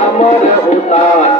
अमर हुता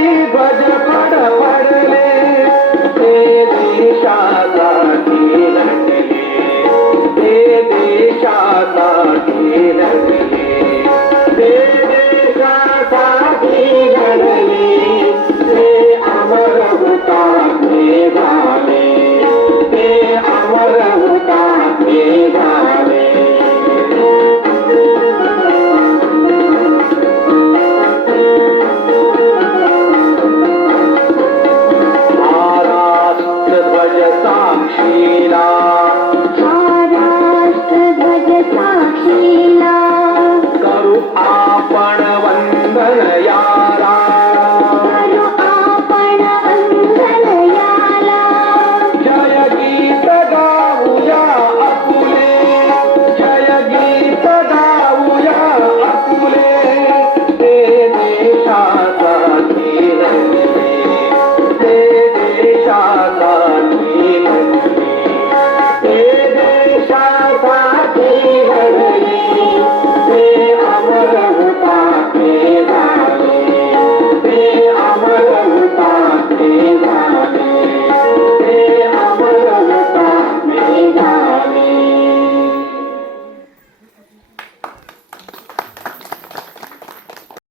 রে